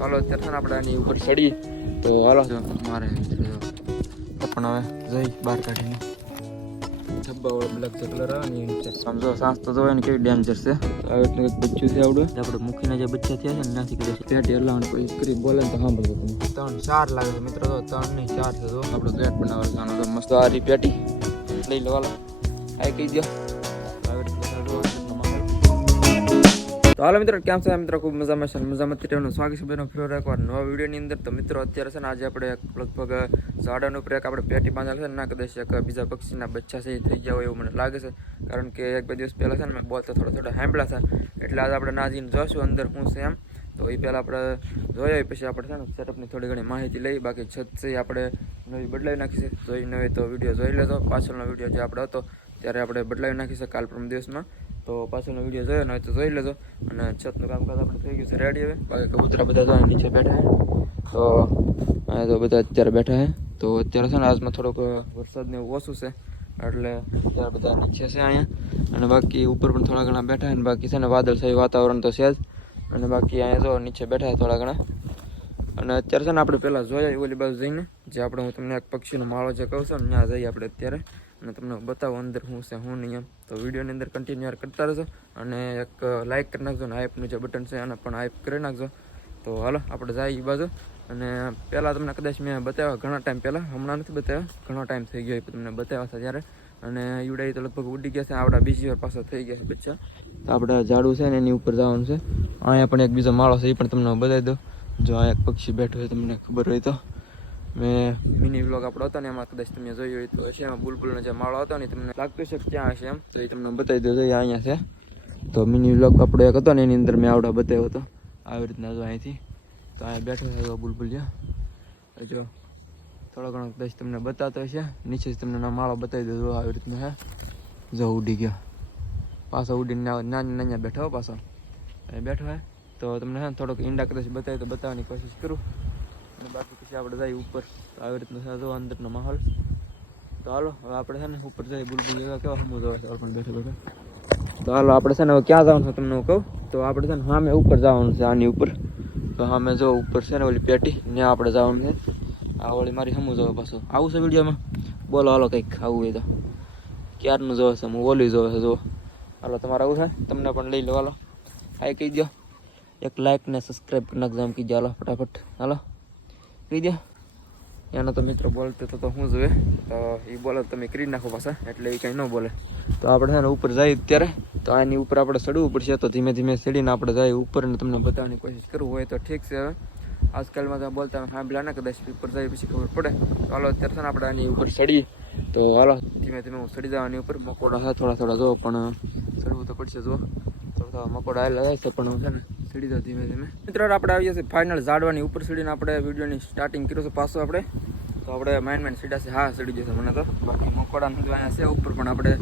હાલો અત્યારે છે ને આપણે આની ઉપર ચડી તો હાલો મારે પણ હવે જઈ બહાર કાઢીને ધબ્બાવાળો બ્લેક જે કલર આવે ને એ નીચે સમજો સાસ તો જોવે ને કેવી ડેન્જર છે. આવી રીતનું એક બચ્ચું છે આવડું આપણે મૂકીને જે બચ્ચા થયા છે ને ત્યાંથી કદાચ પેટી હલાવવાનું કોઈ કરી બોલે ને તો સાંભળજો તમે 3-4 લાગે છે મિત્રો. તો 3 નહીં 4 છે. જો આપણો ગેટ બનાવવાનો તો મસ્ત આ રી પેટી લઈ લો હાલો આ કહી દો. તો હાલો મિત્રો કેમ છે મિત્રો? ખૂબ મજામાં છે. મજામાં તેનું સ્વાગત છે બેનો ફ્લોર એકવાર નવા વિડીયોની અંદર. તો મિત્રો અત્યારે છે ને આજે આપણે લગભગ ઝાડાનું ઉપર એક આપણે પેટી બાંધેલ છે ને ના કદાચ એક બીજા પક્ષીના બચ્ચા છે એ થઈ ગયા હોય એવું મને લાગે છે. કારણ કે 1-2 દિવસ પહેલાં છે ને મેં બોલતા થોડા સાંભળ્યા હતા એટલે આજે આપણે નાજીને જોઈશું અંદર શું છે એમ. તો એ પહેલાં આપણે જોઈએ પછી આપણે છે ને સેટઅપની થોડી ઘણી માહિતી લઈ. બાકી છત છે આપણે નવી બદલાવી નાખી છે. જોઈ નવી તો વિડીયો જોઈ લેજો. પાછળનો વિડીયો જે આપણે હતો ત્યારે આપણે બદલાવી નાખી છે કાલ પરમ દિવસમાં. તો પાછળનો વિડીયો જોયો ને તો જોઈ લેજો. અને છતનું કામકાજ આપણે થઈ ગયું છે રેડી. હવે બાકી કબૂતરા બધા તો નીચે બેઠા છે. તો અહીંયા તો બધા અત્યારે બેઠા છે. તો અત્યારે છે ને આજમાં થોડોક વરસાદને એવું ઓછું છે એટલે અત્યારે બધા નીચે છે અહીંયા. અને બાકી ઉપર પણ થોડા ઘણા બેઠા છે. અને બાકી છે ને વાદળછાયું વાતાવરણ તો છે જ. અને બાકી અહીંયા જો નીચે બેઠા છે થોડા ઘણા. અને અત્યારે છે ને આપણે પહેલાં જોઈએ ઓલી બાજુ જઈને જે આપણે હું તમને એક પક્ષીનો માળો જે કહું છું ને ત્યાં જઈએ આપણે અત્યારે અને તમને બતાવો અંદર શું છે શું નહીં એમ. તો વિડીયોની અંદર કન્ટિન્યુ કરતા રહેજો અને એક લાઇક કરી નાખજો ને હાઈપનું જે બટન છે એને પણ હાઈપ કરી નાખજો. તો હાલો આપણે જઈએ એ બાજુ. અને પહેલાં તમને કદાચ મેં બતાવ્યા ઘણા ટાઈમ પહેલાં, હમણાં નથી બતાવ્યા, ઘણો ટાઈમ થઈ ગયો તમને બતાવ્યા હતા ત્યારે. અને ઈવડા તો લગભગ ઉડી ગયા છે. આવડા બીજી વાર પાછા થઈ ગયા છે બચ્ચા. તો આપણે ઝાડું છે ને એની ઉપર જવાનું છે. અહીંયા પણ એક બીજો માળો છે એ પણ તમને બતાવી દો. જો આ એક પક્ષી બેઠો હોય તમને ખબર હોય તો મેં મિની વ્લોગ આપણો હતો ને એમાં કદાચ તમે જોયું હોય તો હશે. એમાં બુલબુલનો જે માળો હતો ને તમને લાગતું છે કે ક્યાં હશે એમ. તો એ તમને બતાવી દો. જોઈએ અહીંયા છે. તો મિની વ્લોગ આપણો એક હતો ને એની અંદર મેં આવડા બતાવ્યો હતો આવી રીતના. જો અહીંથી તો અહીંયા બેઠો છે બુલબુલિયા. જો થોડો ઘણો કદાચ તમને બતાવતો હશે. નીચે તમને માળો બતાવી દો. આવી રીતનું હે. જો ઉડી ગયો પાછો ઉડીને નાના બેઠો પાછો અહીં બેઠો હે. તો તમને હે થોડોક ઈંડા કદાચ બતાવી તો બતાવવાની કોશિશ કરું. અને બાકી પછી આપણે જઈએ ઉપર. તો આવી રીતનો છે જો અંદરનો માહોલ. તો હાલો હવે આપણે છે ને ઉપર જઈએ. બુલબુલ કેવા સમૂહ જોવા છે પણ બેઠો બેઠો. તો હાલો આપણે છે ને હવે ક્યાં જવાનું છે તમને હું કહું. તો આપણે છે ને સામે ઉપર જવાનું છે આની ઉપર. તો સામે જો ઉપર છે ને ઓલી પેટી ત્યાં આપણે જવાનું છે. આ ઓળી મારી સમૂહ જોવે પાછું આવું છે વિડીયોમાં. બોલો હાલો કંઈક આવું હોય તો ક્યારનું જોવે છે હું ઓલી જોવે છે. જુઓ હાલો તમારે આવું છે તમને પણ લઈ લો. હાલો હાઈ કહી દો. એક લાઇક ને સબસ્ક્રાઈબ કરી નાખજો એમ કીધું. હાલો ફટાફટ હાલો કહી દો. એનો તો મિત્રો બોલતો તો શું જોઈએ તો એ બોલે તમે કરી નાખો પાછા એટલે એ કંઈ ન બોલે. તો આપણે છે ને ઉપર જઈએ અત્યારે. તો આની ઉપર આપણે ચડવું પડશે. તો ધીમે ધીમે ચડીને આપણે જઈએ ઉપર અને તમને બતાવવાની કોશિશ કરવું હોય તો ઠીક છે. હવે આજકાલમાં તમે બોલતા સાંભળ્યા ને કદાચ ઉપર જાય પછી ખબર પડે. તો હાલો અત્યારે છે ને આપણે આની ઉપર ચડીએ. તો હાલો ધીમે ધીમે હું ચડી જવાની ઉપર. મકોડા છે થોડા જો પણ ચડવું તો પડશે. જો થોડા મકોડા આવેલા જાય છે પણ છે ને સીડી જાવ ધીમે ધીમે. મિત્રો આપણે આવીએ છીએ ફાઇનલ ઝાડવાની ઉપર સીડીને આપણે વિડીયોની સ્ટાર્ટિંગ કર્યું છે પાછું આપણે. તો આપણે માઇન્ડ સીડા છે. હા સીડી જશે મને તો. બાકી મકોડા અહીંયા છે ઉપર પણ આપણે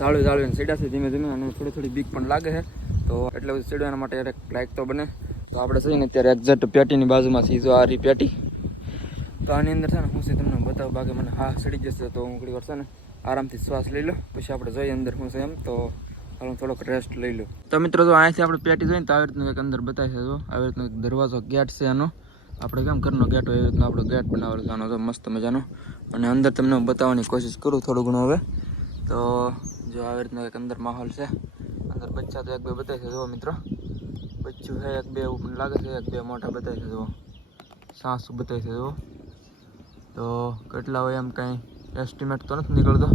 ઝાળવીને સીડા છે ધીમે ધીમે. અને થોડી બીક પણ લાગે છે. તો એટલે બધું સીડવાના માટે એક લાઇક તો બને. તો આપણે છે ને અત્યારે એક્ઝેક્ટ પેટીની બાજુમાં સીધો આ રી પેટી. તો આની અંદર છે ને હું છે તમને બતાવું. બાકી મને હા સીડી જશે તો હું ઘણી વાર છે ને આરામથી શ્વાસ લઈ લો પછી આપણે જોઈએ અંદર શું છે એમ. તો હાલ હું થોડોક રેસ્ટ લઈ લઉં. તો મિત્રો જો અહીંથી આપણે પેટી જોઈને તો આવી રીતનું એક અંદર બતાવી છે. જો આવી રીતનો દરવાજો ગેટ છે એનો. આપણે કેમ ઘરનો ગેટ હોય એવી રીતનો આપણો ગેટ બનાવેલો છે આનો. તો મસ્ત મજાનો. અને અંદર તમને બતાવવાની કોશિશ કરું થોડું ઘણું હવે. તો જો આવી રીતનો એક અંદર માહોલ છે. અંદર બચ્ચા તો 1-2 બતાવી છે. જુઓ મિત્રો બચ્ચું છે 1-2 એવું મને લાગે છે. 1-2 મોટા બતાવી છે. જુઓ સાસુ બતાવી છે. જુઓ તો કેટલા હોય એમ કાંઈ એસ્ટિમેટ તો નથી નીકળતો.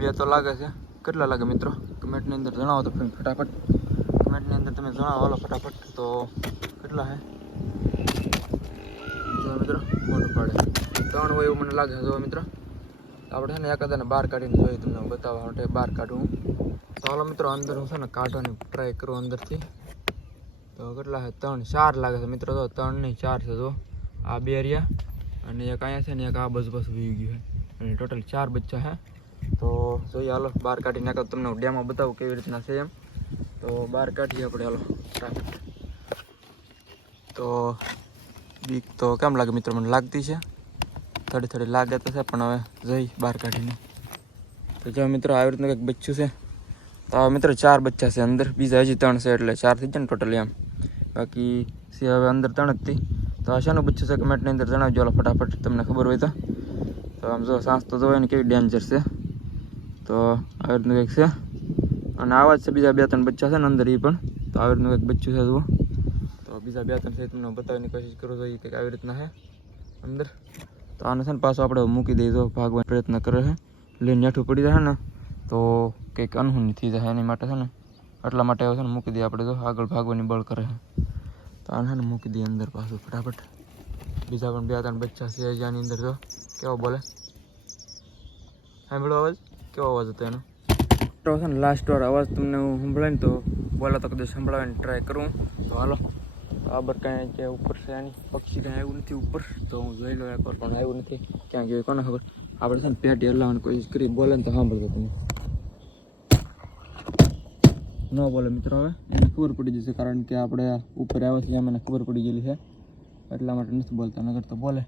2 તો લાગે છે. કેટલા લાગે મિત્રો કમેન્ટની અંદર જણાવો તો ફટાફટ. કમેન્ટની અંદર તમે જણાવો હાલો ફટાફટ. તો કેટલા છે જો મિત્રો મોટું પાડે 3 હોય એવું મને લાગે છે. જો મિત્રો આપણે છે ને એકાદાને બહાર કાઢીને જોઈએ તમને બતાવવા માટે બહાર કાઢું. તો હાલો મિત્રો અંદર હું છે ને કાઢવાની ટ્રાય કરું અંદરથી. તો કેટલા છે 3-4 લાગે છે મિત્રો. તો 3 નહીં 4 છે. જો આ 2 રહ્યા અને એક અહીંયા છે ને એક આ બાજુ વી ગયું છે. અને ટોટલ 4 બચ્ચા છે. તો જોઈએ હાલો બહાર કાઢી નાખો તમને ડેમો બતાવું કેવી રીતના છે એમ. તો બહાર કાઢીએ આપણે હાલો ફટાફટ. તો બીક તો કેમ લાગે મિત્રો મને લાગતી છે થોડી લાગે તો છે પણ હવે જઈ બહાર કાઢીને. તો જો મિત્રો આવી રીતનું કંઈક બચ્ચું છે. તો મિત્રો 4 બચ્ચા છે અંદર. બીજા હજી 3 છે એટલે 4 થઈ જાય ને ટોટલ એમ. બાકી છે હવે અંદર 3 જ હતી. તો આ શાનું બચ્ચું છે કમેન્ટની અંદર જણાવજો ફટાફટ, તમને ખબર હોય તો આમ જો સાંસ તો જોવાય ને કેવી ડેન્જર છે. તો આવી રીતનું કંઈક છે, અને આવા જ છે બીજા 2-3 બચ્ચા છે ને અંદર એ પણ. તો આવી રીતનું કંઈક બચ્ચું છે જુઓ. તો બીજા 2-3 છે તમને બતાવવાની કોશિશ કરું તો એ કંઈક આવી રીતના છે અંદર. તો આને છે ને પાછો આપણે મૂકી દઈએ તો ભાગવાનો પ્રયત્ન કરે છે, લઈને નેઠું પડી જાય ને તો કંઈક અનહોની થઈ જાય એની માટે છે ને, એટલા માટે છે ને મૂકી દઈએ આપણે તો આગળ ભાગવાની બળ કરે છે. તો આને છે ને મૂકી દઈએ અંદર પાછું ફટાફટ. બીજા પણ 2-3 બચ્ચા છે જેની અંદર જો કેવો બોલે, સાંભળો અવાજ, કેવો અવાજ હતો એનો. તો છે ને લાસ્ટ વાર અવાજ તમને હું સંભળાય ને તો બોલા તો કદાચ સંભળાવવાની ટ્રાય કરું. તો હાલો, આબર કાંઈ જે ઉપર છે એની પક્ષી કાંઈ આવ્યું નથી ઉપર, તો હું જોઈ લો એકવાર, પણ આવ્યું નથી. ક્યાં ગયું કોને ખબર. આપણે છે ને પેટી હલાવવાની કોશિશ કરી, બોલે ને તો સાંભળજો તમે. ન બોલે મિત્રો, હવે એને ખબર પડી જશે, કારણ કે આપણે ઉપર આવે છે એમ એને ખબર પડી ગયેલી છે, એટલા માટે નથી બોલતા, નગર તો બોલે.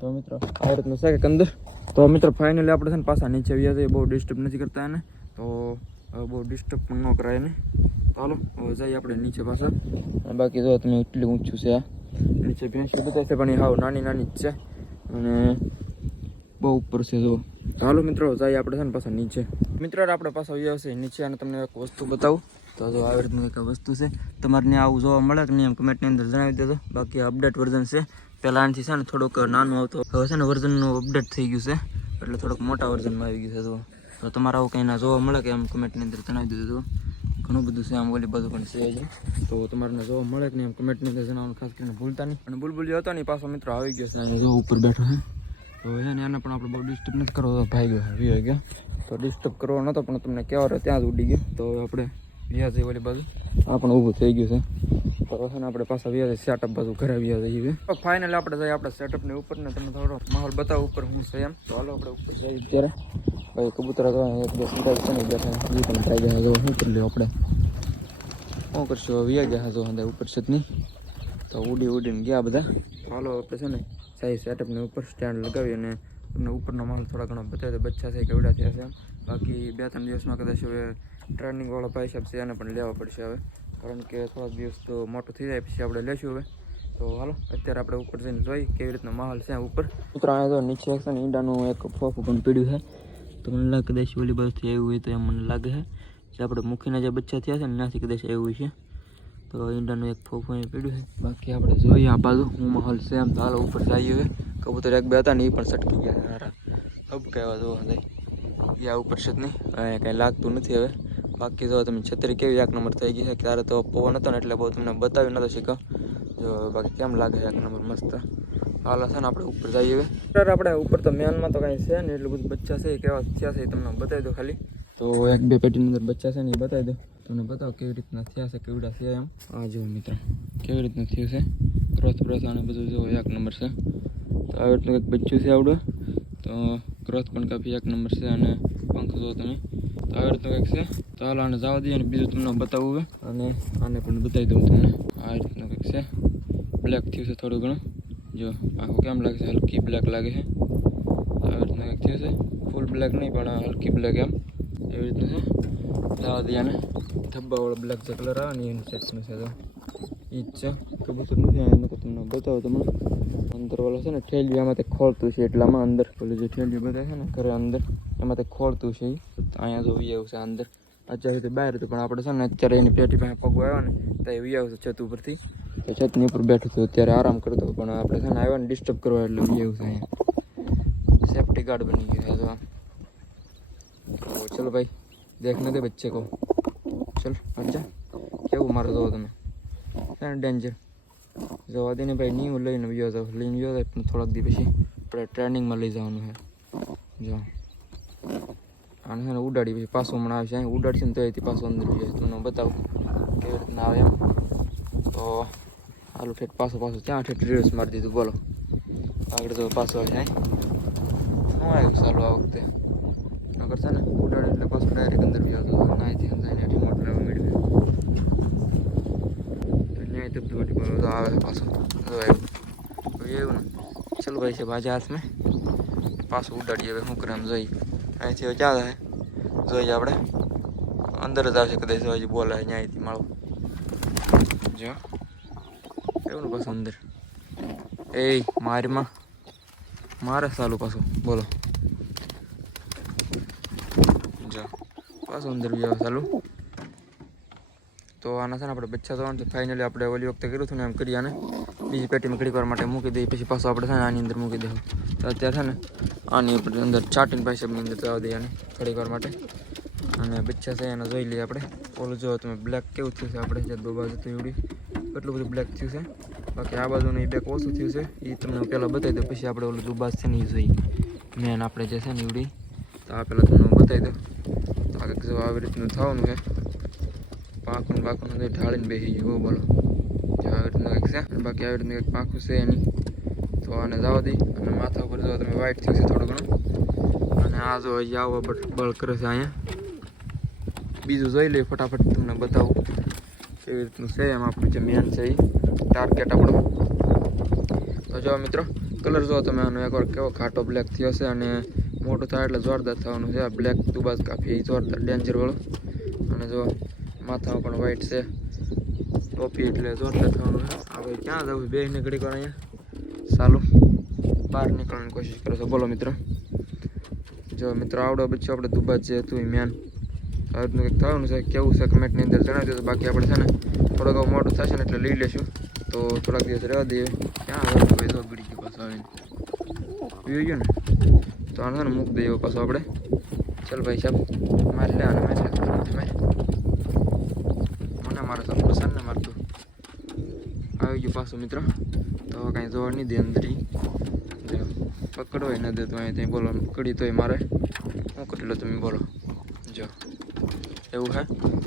તો મિત્રો આ રીતનું છે કે અંદર. તો મિત્રો ફાઇનલી આપણે છે ને પાછા નીચે આવ્યા છીએ, બહુ ડિસ્ટર્બ નથી કરતા એને. તો હવે બહુ ડિસ્ટર્બ પણ ન કરાય એને. ચાલો હવે જઈએ આપણે નીચે પાછા. બાકી જો તમે એટલું ઊંચું છે આ નીચે ભેંસી બતાવે છે, પણ એ હાવ નાની નાની જ છે અને બહુ ઉપર છે જો. ચાલો મિત્રો જઈએ આપણે છે ને પાછા નીચે. મિત્રો આપણે પાછા આવ્યા છે નીચે, અને તમને એક વસ્તુ બતાવું. તો જો આવી રીતનું એક વસ્તુ છે, તમારે ત્યાં આવું જોવા મળે કે નહીં એમ કમેન્ટની અંદર જણાવી દેજો. બાકી અપડેટ વર્ઝન છે, પહેલાં આનાથી છે ને થોડુંક નાનું આવતો, હવે છે ને વર્ઝનનું અપડેટ થઈ ગયું છે, એટલે થોડુંક મોટા વર્ઝનમાં આવી ગયું છે. તો તમારે આવું કંઈ ના જોવા મળે કે એમ કમેન્ટની અંદર જણાવી દેજો. ઘણું બધું છે આમ, ઓલી બધું પણ છે હજી. તો તમારે જોવા મળે કે નહીં એમ કમેન્ટની અંદર જણાવવાનું ખાસ કરીને ભૂલતા નહીં. અને બુલબુલ હતો ને પાછો મિત્રો આવી ગયો છે, અને જો ઉપર બેઠો છે. તો એને પણ આપણે બહુ ડિસ્ટર્બ નથી કરવો, તો ભાઈ ગયો વી ગયો. તો ડિસ્ટર્બ કરવો નહોતો, પણ તમને કહેવા રહ્યો ત્યાં જ ઉડી ગયો. તો આપણે વ્યાજ ઓલી બાજુ આ પણ ઊભું થઈ ગયું છે. તો છે ને આપણે પાછા વ્યાજ સેટઅપ બાજુ ઘરે વ્યાજ જઈએ. તો ફાઇનલી આપણે જઈએ આપણે સેટઅપની ઉપર ને તમને થોડો માહોલ બતાવો ઉપર હું છે એમ. તો હાલો આપણે ઉપર જઈએ અત્યારે. ભાઈ કબૂતર એક બે સંતાઈ છે ને બેઠા એ પણ થઈ ગયા. જો શું કરી લ્યો આપણે, શું કરશું વ્યા ગયા જો અંદર ઉપર છે જ નહીં. તો ઉડીને ગયા બધા. તો હાલો આપણે છે ને સાઈ સેટઅપની ઉપર સ્ટેન્ડ લગાવી અને તમને ઉપરનો માલ થોડા ઘણા બતાવી દે. બચ્ચા છે કેવડા થયા છે એમ. બાકી 2-3 દિવસમાં કદાચ હવે ટ્રેનિંગવાળો ભાઈ સાહેબ છે એને પણ લેવા પડશે હવે, કારણ કે થોડાક દિવસ તો મોટું થઈ જાય પછી આપણે લેશું હવે. તો હાલો અત્યારે આપણે ઉપર જઈને જોઈ કેવી રીતનો માહોલ છે ઉપર. મિત્રો અહીંયા તો નીચે છે ને ઈંડાનું એક ફોફું પણ પીડ્યું છે. તો મને લાગે કદાચ ઓલી બાજુથી આવ્યું હોય તો એમ મને લાગે છે, જે આપણે મૂકીને જે બચ્ચા થયા છે ને ત્યાંથી કદાચ આવ્યું છે. તો ઈંડાનું એક ફોફું અહીં પીડ્યું છે. બાકી આપણે જોઈએ આ બાજુ હું માહોલ છે એમ. તો હાલો ઉપર જઈએ હવે. કબૂતર 1-2 હતા ને એ પણ સટકી ગયા સારા, હબ કહેવા જોવા જાય યા ઉપર છે જ નહીં, અહીંયા કાંઈ લાગતું નથી હવે. બાકી જો તમે છત્રી કેવી 1 નંબર થઈ ગઈ છે, ત્યારે તો પવન હતો ને એટલે બહુ તમને બતાવી નતો શીખો. જો બાકી કેમ લાગે 1 નંબર મસ્ત. હાલ છે ને આપણે ઉપર જઈએ હવે. આપણે ઉપર તો મેનમાં તો કાંઈ છે ને એટલું બધું બચ્ચા છે કેવા થયા છે એ તમને બતાવી દો ખાલી. તો 1-2 પેટીની અંદર બચ્ચા છે ને એ બતાવી દો, તમને બતાવો કેવી રીતના થયા છે, કેવડા છે એમ. આ જો મિત્રો કેવી રીતનું થયું છે, ગ્રોથ અને બધું જો 1 નંબર છે. તો આવી રીતનું કંઈક બચ્ચું છે આવડું. તો ગ્રોથ પણ કાફી 1 નંબર છે, અને પંખ જો તમે. તો આવી રીતનું કંઈક છે. તો હાલ આને જવા દઈએ અને બીજું તમને બતાવવું હવે, અને આને પણ બતાવી દઉં તમને. આ રીતનું કંઈક છે, બ્લેક થયું છે થોડું ઘણું. જો આખું કેમ લાગે છે, હલકી બ્લેક લાગે છે. આવી રીતનું કંઈક થયું છે, ફૂલ બ્લેક નહીં પણ હલકી બ્લેક એમ એવી રીતનું છે. જવા દઈએ આને. ધબ્બાવાળો બ્લેક જે કલર આવે ને એનું સેટનું છે. તો એ જ છે, કબૂતર નથી એને તો તમને બતાવો તમને. અંદરવાળો છે ને ઠેલિયું એમાં તે ખોલતું છે, એટલામાં અંદર પેલું જે ઠેલિયું બધા છે ને ઘરે અંદર એમાં તે ખોલતું છે. અહીંયા જો વી આવ્યું છે અંદર. અત્યારે તો બહાર હતું, પણ આપણે છે ને અત્યારે એની પેટી પાસે પગો આવ્યો ને તો એ વી આવ્યું છે છત ઉપરથી. તો છતની ઉપર બેઠું હતું અત્યારે આરામ કરતો, પણ આપણે છે ને આવ્યો ને ડિસ્ટર્બ કરવા એટલે વી આવ્યું છે અહીંયા. સેફ્ટી ગાર્ડ બની ગયું છે તો આમ. તો ચલો ભાઈ દેખ ન દે બચ્ચે કો, ચલ અચ્છા કેવું મારે જોવો તમે છે ને ડેન્જર. જવા દે ને ભાઈ, નહીં હું લઈને વ્યો જાઉં, લઈને વ્યો જાય પણ થોડાક દી પછી આપણે ટ્રેનિંગમાં લઈ જવાનું છે. જો આને છે ને ઉડાડી પછી પાછું હમણાં આવશે, અહીં ઉડાડશે ને તો એથી પાછું અંદર જાય. તમને બતાવું કેવી રીતના આવે એમ. તો આલું ઠેઠ પાછું ત્યાં ઠેઠ રીલ્સ મારી દીધું. બોલો આગળ તો પાછું આવે અહીં શું આવ્યું ચાલુ આ વખતે નગર છે ને ઉડાડે એટલે પાછું ડાયરેક્ટ અંદર બી આવતો નાહીથી જઈને રિમોટ લેવા મેળવ્યું ન્યાય ધબધબાટી બોલો તો આવે પાછું એવું ને. ચલો ભાઈ છે બાજા હાથમાં પાછું ઉડાડીએ. હવે શું કરે એમ જોઈ. અહીંથી હવે ક્યાં થાય જોઈએ આપણે, અંદર જ આવશે કદાચ હજી બોલાય ન્યાયથી માળું. જો એવું પાછું અંદર એ મારીમાં મારે ચાલુ પાછું બોલો જો પાછું અંદર બી આવે ચાલુ. તો આના છે ને આપણે બચ્ચા થવાનું છે ફાઇનલી. આપણે ઓલી વખતે કર્યું હતું ને એમ કરી આને બીજી પેટીમાં ઘડીક વાર માટે મૂકી દઈએ, પછી પાછું આપણે છે ને આની અંદર મૂકી દઈએ. તો અત્યારે છે ને આની અંદર ચાટીને પાઇસની અંદર જવા દઈએ આને ઘડીક વાર માટે. અને બચ્ચા છે એને જોઈ લઈએ આપણે. ઓલું જો તમે બ્લેક કેવું થયું છે આપણે જે બાજુ હતું એવડી કેટલું બધું બ્લેક થયું છે. બાકી આ બાજુનું એ બ્લેક ઓછું થયું છે એ તમને પહેલાં બતાવી દો, પછી આપણે ઓલું દુબાસ છે ને એ જોઈએ મેન આપણે જે છે ને એવડી. તો આ પહેલાં તમને બતાવી દો. તો આગળ જો આવી રીતનું થવાનું છે. પાંખું બાખું ઢાળીને બેસી ગયું બોલો આવી રીતનું કંઈક છે. અને બાકી આવી રીતનું કંઈક પાંખું છે એની. તો આને જવા દઈ. અને માથા ઉપર જો તમે વ્હાઈટ થયું છે થોડું ઘણું. અને આ જો હજી આવો બળ કરે છે અહીંયા. બીજું જોઈ લઈએ ફટાફટ તમને બતાવું કેવી રીતનું છે. એમ આપણું જે મેન છે એ ટાર્ગેટ આપણું. તો જો મિત્રો કલર જો તમે આનો એકવાર કેવો ઘાટો બ્લેક થયો છે. અને મોટું થાય એટલે જોરદાર થવાનું છે. આ બ્લેક દુબાસ કાફી જોરદાર ડેન્જરવાળું. અને જો માથામાં પણ વ્હાઈટ છે ટોપી એટલે જોરદાર થવાનું છે. હવે ક્યાં જવું બેને ઘડીક વાર અહીંયા સાલું બહાર નીકળવાની કોશિશ કરો છો બોલો મિત્રો. જો મિત્રો આવડો બચ્ચો આપણે દુબાજ જે હતું એ મેન આ રીતનું કંઈક થવાનું છે. કેવું છે કમેન્ટની અંદર જણાવી દેજો. બાકી આપણે છે ને થોડોક મોટું થશે ને એટલે લઈ લેશું. તો થોડાક દિવસ રહેવા દઈએ. ક્યાં આવે ભાઈ તો ગળી ગયું પાછું આવીને પીવી ગયું ને. તો આને છે ને મૂકી દઈએ પાછું આપણે. ચાલ ભાઈ સાહેબ મારી લે આને મારી મને મારે સપનું છે ને મારતું આવી ગયું પાછું મિત્રો. તો કાંઈ જોવા નહીં દે અંદર પકડવાય ન દે તો અહીં ત્યાં બોલો કડી તોય મારે શું કરી લો તમે બોલો જો એવું હે.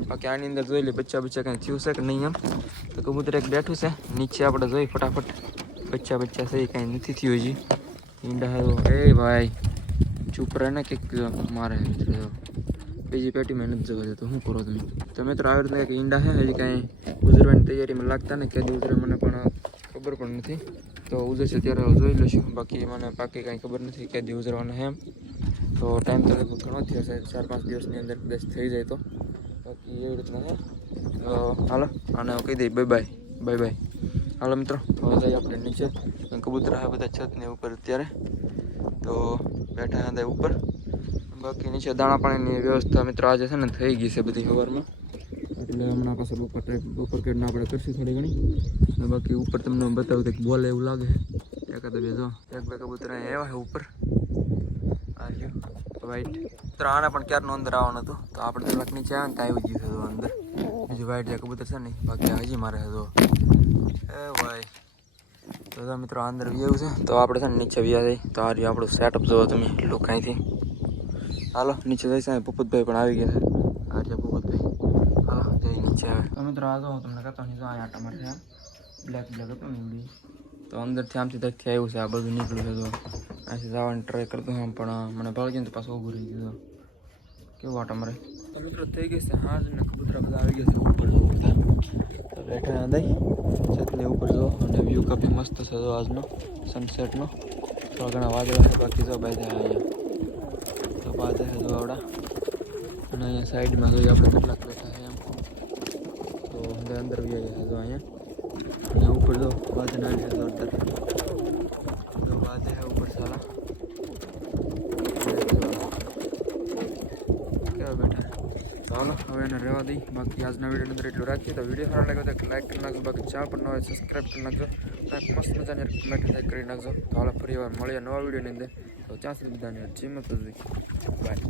બાકી આની અંદર જોઈ લે બચ્ચા કંઈ થયું છે કે નહીં એમ. તો કબૂતર એક બેઠું છે નીચે. આપણે જોઈ ફટાફટ બચ્ચા છે એ કાંઈ નથી થયું હજી. ઈંડા એ ભાઈ ચૂપ રહે ને કંઈક મારે બીજી પેટીમાં નથી જવા દેતો શું કરો તમે. તો મિત્રો આવી રીતે કંઈક ઈંડા છે હજી કાંઈ ઉજરવાની તૈયારીમાં લાગતા ને ક્યાંથી ઉતરે મને પણ ખબર પણ નથી. તો ઉજરશે ત્યારે જોઈ લઈશું. બાકી મને પાકી કાંઈ ખબર નથી ક્યાંથી ઉજરવાના છે એમ. તો ટાઈમ તો લગભગ ઘણો થયો છે 4-5 દિવસની અંદર કદાચ થઈ જાય તો. બાકી એવી રીતના છે. તો હાલો આને કહી દઈએ બાય. હાલો મિત્રો હવે જઈએ આપણે નીચે. કબૂતર છે બધા છતની ઉપર અત્યારે તો બેઠા હતા ઉપર. બાકી નીચે દાણા પાણીની વ્યવસ્થા મિત્રો આજે છે ને થઈ ગઈ છે બધી સવારમાં. એટલે હમણાં પાછળ બપોર કેડના આપણે કરશું થોડી ઘણી. અને બાકી ઉપર તમને બતાવું તો બોલે એવું લાગે છે. એકાદ બે જો એક બે કબૂતર એવા છે ઉપર વાઈટ. તો આને પણ ક્યારનું અંદર આવવાનું હતું. તો આપણે થોડાક નીચે આવે ને ત્યાં આવી ગયું છે અંદર બીજું વાઈટ જે કબૂતર છે ને બાકી હજી મારે છે તો એ ભાઈ. તો મિત્રો અંદર વ્યૂ છે. તો આપણે છે ને નીચે વ્યા જઈએ. તો આ રહ્યું આપણું સેટઅપ જોવો તમે એટલું કાંઈથી. હાલો નીચે જઈશ. ભૂપતભાઈ પણ આવી ગયા છે. આ રહ્યા ભૂપતભાઈ. હાલો જઈ નીચે આવે. તો મિત્રો આ જો હું તમને કહેતો નહીં જો અહીંયા આટા મારે બ્લેક હતો ને એવડી. તો અંદરથી આમથી તકથી આવ્યું છે આ બધું નીકળ્યું છે. તો અહીંથી જવાની ટ્રાય કરતો હું પણ મને ભાળી ગયું તો પાછું ઊભું રહી ગયું. કેવું આટા મારે. તો મિત્રો થઈ ગઈ છે હાજ ને કબૂતરા બધા આવી ગયા છે ઉપર જો બધા. તો બેઠા દઈ છતની ઉપર જો. અને વ્યૂ કાફી મસ્ત છે જો આજનો સનસેટનો. થોડા ઘણા વાદળા છે બાકી જો બાય અહીંયા તો વાદળ છે જો આવડા. અને અહીંયા સાઈડમાં જોઈએ આપણે કેટલાક બેઠા છે એમ. તો અંદર બી આવી છે જો અહીંયા. અને ઉપર જો વાદળ આવી છે જોરદાર. જો વાદળ છે ઉપર સારા કેવા બેઠા. ચાલો હવે એને રહેવા દઈ. બાકી આજના વિડીયોની અંદર એટલું રાખીએ. તો વિડીયો સારો લાગ્યો તો લાઈક કરી નાખજો. બાકી ચા પણ ન હોય સબસ્ક્રાઈબ કરી નાખજો. કાંઈક મસ્ત મજાની કમેન્ટ કરી નાખજો. તો હાલો ફરી વાર મળીએ નવા વિડીયોની અંદર. તો ત્યાં સુધી બધાને જય માતાજી બાય.